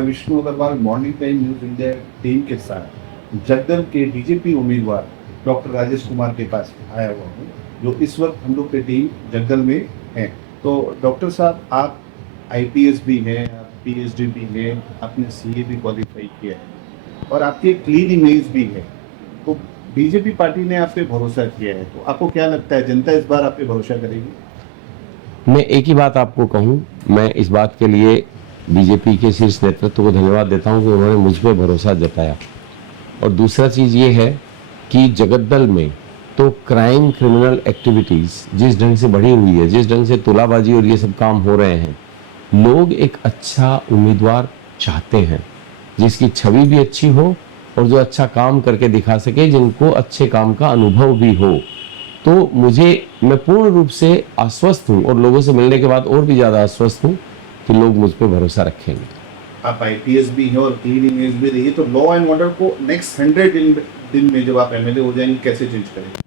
मैं Vishnu Agrawal morning time news India team के साथ जगदल के बीजेपी उम्मीदवार डॉक्टर राजेश कुमार के पास आया हुआ हूँ, जो इस वक्त हम लोग की टीम जगदल में है। तो डॉक्टर साहब, आप आईपीएस भी हैं, आप पीएचडी भी हैं, आपने सीए भी क्वालिफाई किया है और आपकी एक क्लीन इमेज भी है। तो बीजेपी पार्टी ने आप पे भरोसा किया है, तो आपको क्या लगता है जनता इस बार आप पे भरोसा करेगी? मैं एक ही बात आपको कहूं, मैं इस बात के लिए बीजेपी के शीर्ष नेतृत्व को धन्यवाद देता हूं कि उन्होंने मुझ पर भरोसा जताया। और दूसरा चीज़ ये है कि जगद्दल में तो क्राइम क्रिमिनल एक्टिविटीज़ जिस ढंग से बढ़ी हुई है, जिस ढंग से तुलाबाजी और ये सब काम हो रहे हैं, लोग एक अच्छा उम्मीदवार चाहते हैं जिसकी छवि भी अच्छी हो और जो अच्छा काम करके दिखा सके, जिनको अच्छे काम का अनुभव भी हो। तो मैं पूर्ण रूप से आश्वस्त हूँ और लोगों से मिलने के बाद और भी ज़्यादा आश्वस्त हूँ कि लोग मुझ पर भरोसा रखेंगे। आप आईपीएस भी हैं और क्लीन इमेज भी रही है, तो लॉ एंड ऑर्डर को नेक्स्ट 100 दिन में जब आप एमएलए हो जाएंगे कैसे चेंज करेंगे?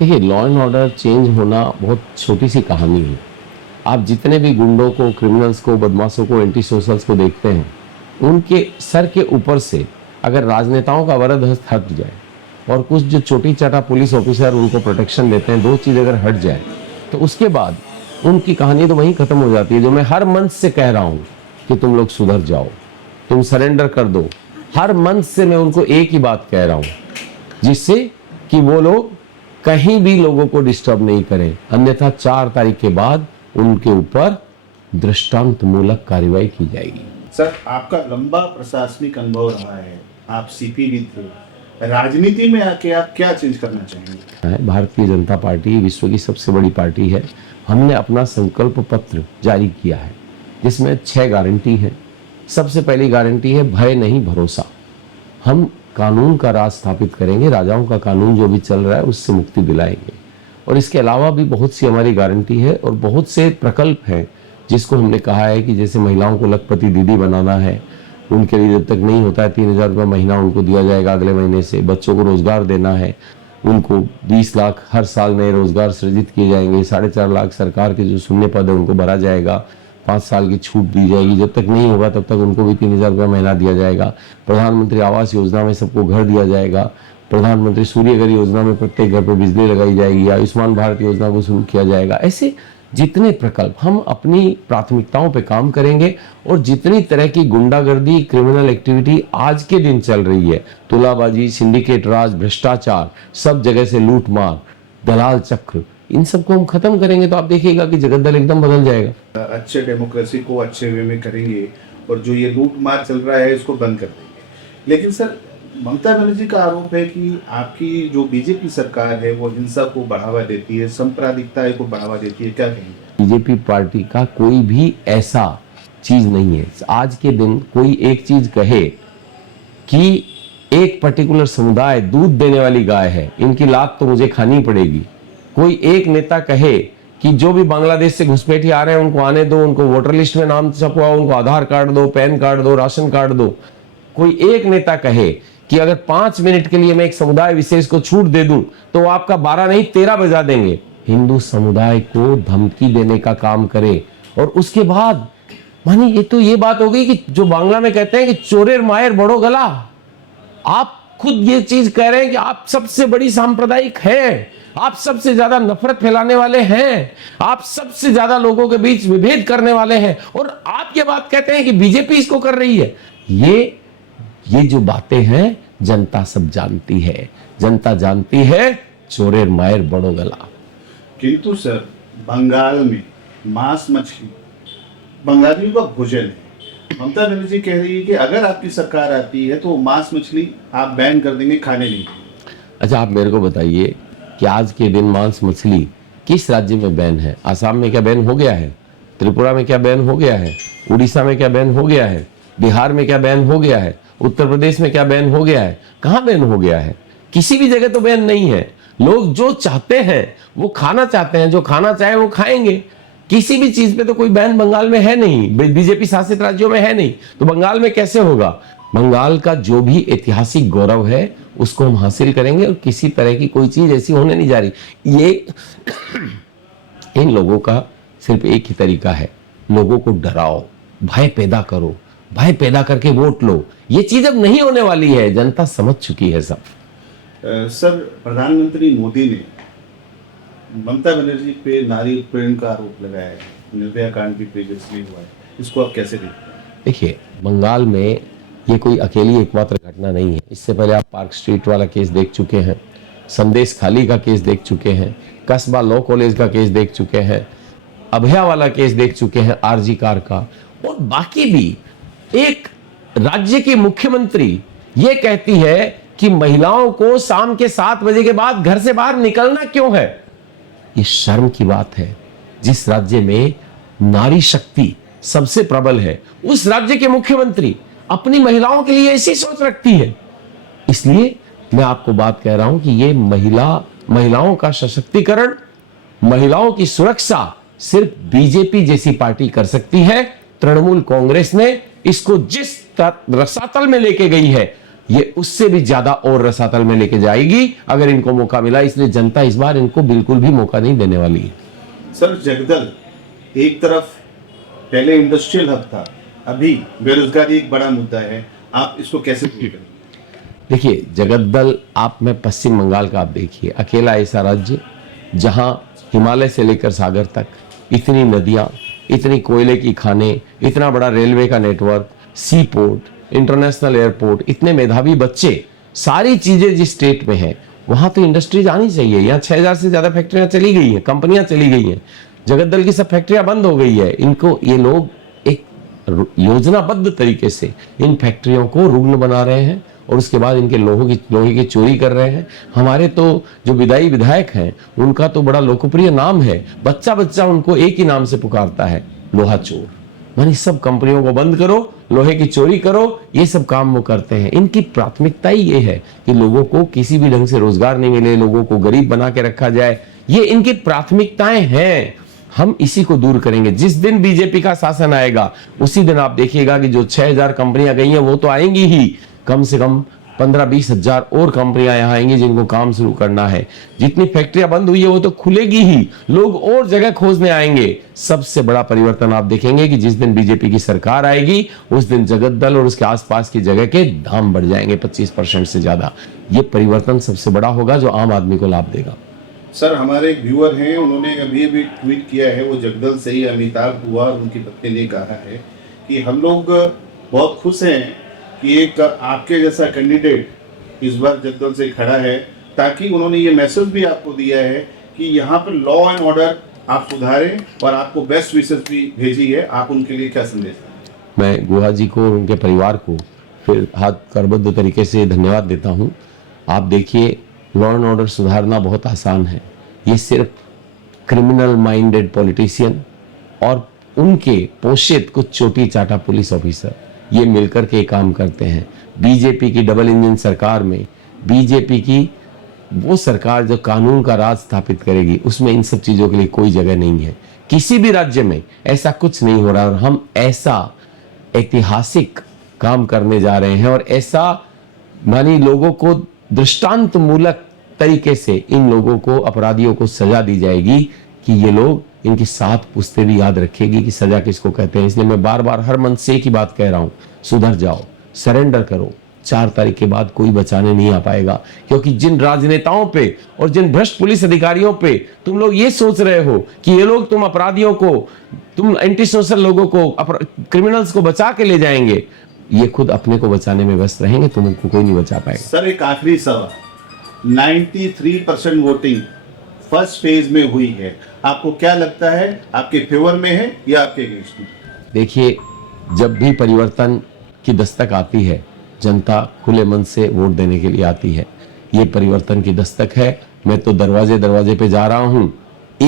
देखिए, लॉ एंड ऑर्डर चेंज होना बहुत छोटी सी कहानी है। आप जितने भी गुंडों को, क्रिमिनल्स को, बदमाशों को, एंटी सोशल्स को देखते हैं, उनके सर के ऊपर से अगर राजनेताओं का वरद हस्त हट जाए और कुछ जो छोटी चाटा पुलिस ऑफिसर उनको प्रोटेक्शन देते हैं, दो चीज़ अगर हट जाए तो उसके बाद उनकी कहानी तो वहीं ख़त्म हो जाती है। जो मैं हर मंच से कह रहा हूँ कि तुम लोग सुधर जाओ, तुम सरेंडर कर दो, हर मंच से मैं उनको एक ही बात कह रहा हूँ, जिससे कि वो लोग कहीं भी लोगों को डिस्टर्ब नहीं करें, अन्यथा 4 तारीख के बाद उनके ऊपर दृष्टांतमूलक कार्रवाई की जाएगी। सर, आपका लंबा प्रशासनिक अनुभव रहा है, आप सीपी भी थे, राजनीति में आके आप क्या चेंज करना चाहेंगे? भारतीय जनता पार्टी विश्व की सबसे बड़ी पार्टी है। हमने अपना संकल्प पत्र जारी किया है जिसमें 6 गारंटी हैं। सबसे पहली गारंटी है भय नहीं भरोसा। हम कानून का राज स्थापित करेंगे, राजाओं का कानून जो भी चल रहा है उससे मुक्ति दिलाएंगे। और इसके अलावा भी बहुत सी हमारी गारंटी है और बहुत से प्रकल्प हैं जिसको हमने कहा है कि जैसे महिलाओं को लखपति दीदी बनाना है, उनके लिए जब तक नहीं होता है 3000 रुपये महीना उनको दिया जाएगा अगले महीने से। बच्चों को रोजगार देना है, उनको 20 लाख हर साल नए रोजगार सृजित किए जाएंगे। 4.5 लाख सरकार के जो शून्य पद है उनको भरा जाएगा। 5 साल की छूट दी जाएगी, जब तक नहीं होगा तब तक उनको भी 3000 रुपये महीना दिया जाएगा। प्रधानमंत्री आवास योजना में सबको घर दिया जाएगा। प्रधानमंत्री सूर्य घर योजना में प्रत्येक घर पर बिजली लगाई जाएगी। आयुष्मान भारत योजना को शुरू किया जाएगा। ऐसे जितने प्रकल्प, हम अपनी प्राथमिकताओं पे काम करेंगे और जितनी तरह की गुंडागर्दी, क्रिमिनल एक्टिविटी आज के दिन चल रही है, तुलाबाजी, सिंडिकेट राज, भ्रष्टाचार, सब जगह से लूटमार, दलाल चक्र, इन सबको हम खत्म करेंगे तो आप देखिएगा कि जगद्दल एकदम बदल जाएगा। अच्छे डेमोक्रेसी को अच्छे वे में करेंगे और जो ये लूट मार चल रहा है इसको बंद कर देंगे। लेकिन सर, ममता बनर्जी का आरोप है कि आपकी जो बीजेपी सरकार है वो हिंसा को बढ़ावा देती है, सांप्रदायिकता को बढ़ावा देती है, क्या कहेंगे? बीजेपी पार्टी का कोई भी ऐसा चीज नहीं है। आज के दिन कोई एक चीज कहे कि एक पर्टिकुलर समुदाय दूध देने वाली गाय है, इनकी लात तो मुझे खानी पड़ेगी। कोई एक नेता कहे कि जो भी बांग्लादेश से घुसपैठी आ रहे हैं उनको आने दो, उनको वोटर लिस्ट में नाम छपवाओ, उनको आधार कार्ड दो, पैन कार्ड दो, राशन कार्ड दो। कोई एक नेता कहे कि अगर 5 मिनट के लिए मैं एक समुदाय विशेष को छूट दे दूं तो वो आपका 12 नहीं 13 बजा देंगे। हिंदू समुदाय को धमकी देने का काम करे। और उसके बाद मानी ये बात हो गई कि जो बांग्ला में कहते हैं कि चोरेर मायर बड़ो गला, आप खुद ये चीज कह रहे हैं कि आप सबसे बड़ी सांप्रदायिक हैं, आप सबसे ज्यादा नफरत फैलाने वाले हैं, आप सबसे ज्यादा लोगों के बीच विभेद करने वाले हैं, और आप ये बात कहते हैं कि बीजेपी इसको कर रही है। ये जो बातें हैं जनता सब जानती है। जनता जानती है चोरेर मायर बड़ो गला। किंतु सर, बंगाल में मांस मछली बंगालियों का भोजन है। ममता बनर्जी कह रही है कि अगर आपकी सरकार आती है तो मांस मछली आप बैन कर देंगे, खाने नहीं। अच्छा, आप मेरे को बताइए कि आज के दिन मांस मछली किस राज्य में बैन है? आसाम में क्या बैन हो गया है? त्रिपुरा में क्या बैन हो गया है? उड़ीसा में क्या बैन हो गया है? बिहार में क्या बैन हो गया है? उत्तर प्रदेश में क्या बैन हो गया है? कहाँ बैन हो गया है? किसी भी जगह तो बैन नहीं है। लोग जो चाहते हैं वो खाना चाहते हैं, जो खाना चाहे वो खाएंगे। किसी भी चीज पे तो कोई बैन बंगाल में है नहीं, बीजेपी शासित राज्यों में है नहीं, तो बंगाल में कैसे होगा? बंगाल का जो भी ऐतिहासिक गौरव है उसको हम हासिल करेंगे और किसी तरह की कोई चीज ऐसी होने नहीं जा रही। ये इन लोगों का सिर्फ एक ही तरीका है, लोगों को डराओ, भय पैदा करो, भय पैदा करके वोट लो, ये चीज अब नहीं होने वाली है, जनता समझ चुकी है सब। सर, प्रधानमंत्री मोदी ने ममता बनर्जी पे नारी उत्पीड़न का आरोप लगाया है, निर्भया कांड भी प्रीवियसली हुआ है, इसको आप कैसे देखते हैं? देखिए, बंगाल में ये कोई अकेली एकमात्र घटना नहीं है। इससे पहले आप पार्क स्ट्रीट वाला केस देख चुके हैं, संदेश खाली का केस देख चुके हैं, कस्बा लॉ कॉलेज का केस देख चुके हैं, अभया वाला केस देख चुके हैं, आरजी कार का, और बाकी भी। एक राज्य की मुख्यमंत्री ये कहती है कि महिलाओं को शाम के 7 बजे के बाद घर से बाहर निकलना क्यों है। ये शर्म की बात है। जिस राज्य में नारी शक्ति सबसे प्रबल है, उस राज्य के मुख्यमंत्री अपनी महिलाओं के लिए ऐसी सोच रखती है। इसलिए मैं आपको बात कह रहा हूं कि ये महिलाओं का सशक्तिकरण, महिलाओं की सुरक्षा सिर्फ बीजेपी जैसी पार्टी कर सकती है। तृणमूल कांग्रेस ने इसको जिस रसातल में लेके गई है, ये उससे भी ज्यादा और रसातल में लेके जाएगी अगर इनको मौका मिला। इसलिए जनता इस बार इनको बिल्कुल भी मौका नहीं देने वाली है। सर, जगदल एक तरफ पहले इंडस्ट्रियल हब था, अभी बेरोजगारी एक बड़ा मुद्दा है, आप इसको कैसे दूर करेंगे? देखिए, जगद्दल में पश्चिम बंगाल का आप देखिए, अकेला ऐसा राज्य जहां हिमालय से लेकर सागर तक इतनी नदियां, इतनी कोयले की खानें, इतना बड़ा रेलवे का नेटवर्क, सी पोर्ट, इंटरनेशनल एयरपोर्ट, इतने मेधावी बच्चे, सारी चीजें जिस स्टेट में है, वहां तो इंडस्ट्रीज आनी चाहिए। यहाँ 6000 से ज्यादा फैक्ट्रियां चली गई हैं, कंपनियां चली गई हैं। जगद्दल की सब फैक्ट्रियां बंद हो गई है। इनको ये लोग एक योजनाबद्ध तरीके से इन फैक्ट्रियों को रुग्ण बना रहे हैं और उसके बाद इनके लोहे की चोरी कर रहे हैं। हमारे तो जो विदाई विधायक हैं, उनका तो बड़ा लोकप्रिय नाम है, बच्चा बच्चा उनको एक ही नाम से पुकारता है, लोहा चोर। मानी सब कंपनियों को बंद करो, लोहे की चोरी करो, ये सब काम वो करते हैं। इनकी प्राथमिकता ही ये है कि लोगों को किसी भी ढंग से रोजगार नहीं मिले, लोगों को गरीब बना के रखा जाए, ये इनकी प्राथमिकताएं हैं। हम इसी को दूर करेंगे। जिस दिन बीजेपी का शासन आएगा, उसी दिन आप देखिएगा कि जो 6000 कंपनियां गई हैं वो तो आएंगी ही, कम से कम 15-20 हजार और कंपनियां यहां आएंगी जिनको काम शुरू करना है। जितनी फैक्ट्रियां बंद हुई है वो तो खुलेगी ही, लोग और जगह खोजने आएंगे। सबसे बड़ा परिवर्तन आप देखेंगे कि जिस दिन बीजेपी की सरकार आएगी, उस दिन जगद्दल और उसके आसपास की जगह के दाम बढ़ जाएंगे 25% से ज्यादा। ये परिवर्तन सबसे बड़ा होगा जो आम आदमी को लाभ देगा। सर, हमारे एक व्यूअर हैं, उन्होंने अभी ट्वीट किया है, वो जगदल से ही अमिताभ हुआ और उनकी पत्नी ने कहा है कि हम लोग बहुत खुश हैं कि एक आपके जैसा कैंडिडेट इस बार जगदल से खड़ा है, ताकि उन्होंने ये मैसेज भी आपको दिया है कि यहाँ पर लॉ एंड ऑर्डर आप सुधारें और आपको बेस्ट विशेष भी भेजी है। आप उनके लिए क्या संदेश दें? मैं गुहा जी को और उनके परिवार को फिर हाथ करबद्ध तरीके से धन्यवाद देता हूँ। आप देखिए, लॉ एंड ऑर्डर सुधारना बहुत आसान है। ये सिर्फ क्रिमिनल माइंडेड पॉलिटिशियन और उनके पोषित कुछ चोटी चाटा पुलिस ऑफिसर ये मिलकर के काम करते हैं। बीजेपी की डबल इंजन सरकार में, बीजेपी की वो सरकार जो कानून का राज स्थापित करेगी, उसमें इन सब चीजों के लिए कोई जगह नहीं है। किसी भी राज्य में ऐसा कुछ नहीं हो रहा और हम ऐसा ऐतिहासिक काम करने जा रहे हैं और ऐसा मानी लोगों को दृष्टांत मूलक तरीके से इन लोगों को, अपराधियों को सजा दी जाएगी कि ये लोग, इनकी 7 पुश्तें भी याद रखेगी कि सजा किसको कहते हैं। इसलिए मैं बार बार हर मन से एक ही बात कह रहा हूं, सुधर जाओ, सरेंडर करो। 4 तारीख के बाद कोई बचाने नहीं आ पाएगा, क्योंकि जिन राजनेताओं पे और जिन भ्रष्ट पुलिस अधिकारियों पे तुम लोग ये सोच रहे हो कि ये लोग तुम अपराधियों को, तुम एंटी सोशल लोगों को, क्रिमिनल्स को बचा के ले जाएंगे, ये खुद अपने को बचाने में व्यस्त रहेंगे, तुमको कोई नहीं बचा पाएगा। सर, एक आखिरी सवाल, 93% वोटिंग फर्स्ट फेज में हुई है, आपको क्या लगता है, आपके फेवर में है या आपके अगेंस्ट में? देखिए, जब भी परिवर्तन की दस्तक आती है, जनता खुले मन से वोट देने के लिए आती है। ये परिवर्तन की दस्तक है। मैं तो दरवाजे दरवाजे पे जा रहा हूं,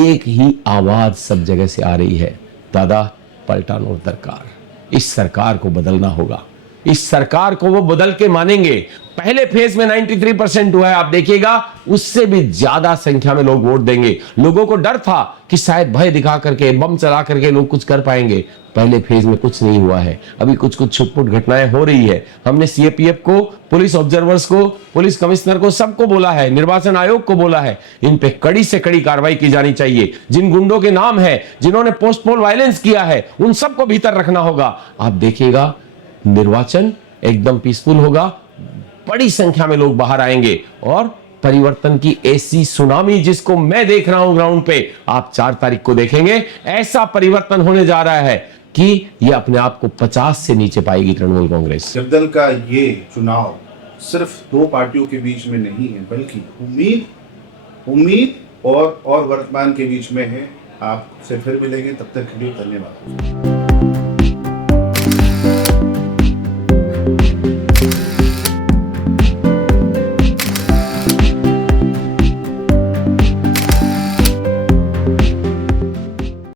एक ही आवाज सब जगह से आ रही है, दादा पलटानो सरकार, इस सरकार को बदलना होगा। इस सरकार को वो बदल के मानेंगे। पहले फेज में 93% हुआ है, आप देखिएगा उससे भी ज्यादा संख्या में लोग वोट देंगे। लोगों को डर था कि शायद भय दिखा करके, बम चला करके लोग कुछ कर पाएंगे। पहले फेज में कुछ नहीं हुआ है, अभी कुछ छुटपुट घटनाएं हो रही है। हमने सीएपीएफ को, पुलिस ऑब्जर्वर्स को, पुलिस कमिश्नर को, सबको बोला है, निर्वाचन आयोग को बोला है, इन पे कड़ी से कड़ी कार्रवाई की जानी चाहिए। जिन गुंडों के नाम है, जिन्होंने पोस्ट पोल वायलेंस किया है, उन सबको भीतर रखना होगा। आप देखिएगा निर्वाचन एकदम पीसफुल होगा, बड़ी संख्या में लोग बाहर आएंगे और परिवर्तन की ऐसी सुनामी जिसको मैं देख रहा हूं ग्राउंड पे, आप 4 तारीख को देखेंगे। ऐसा परिवर्तन होने जा रहा है कि ये अपने आप को 50 से नीचे पाएगी तृणमूल कांग्रेस। जगदल का ये चुनाव सिर्फ 2 पार्टियों के बीच में नहीं है, बल्कि उम्मीद और वर्तमान के बीच में है। आपसे फिर मिलेंगे, तब तक के लिए धन्यवाद।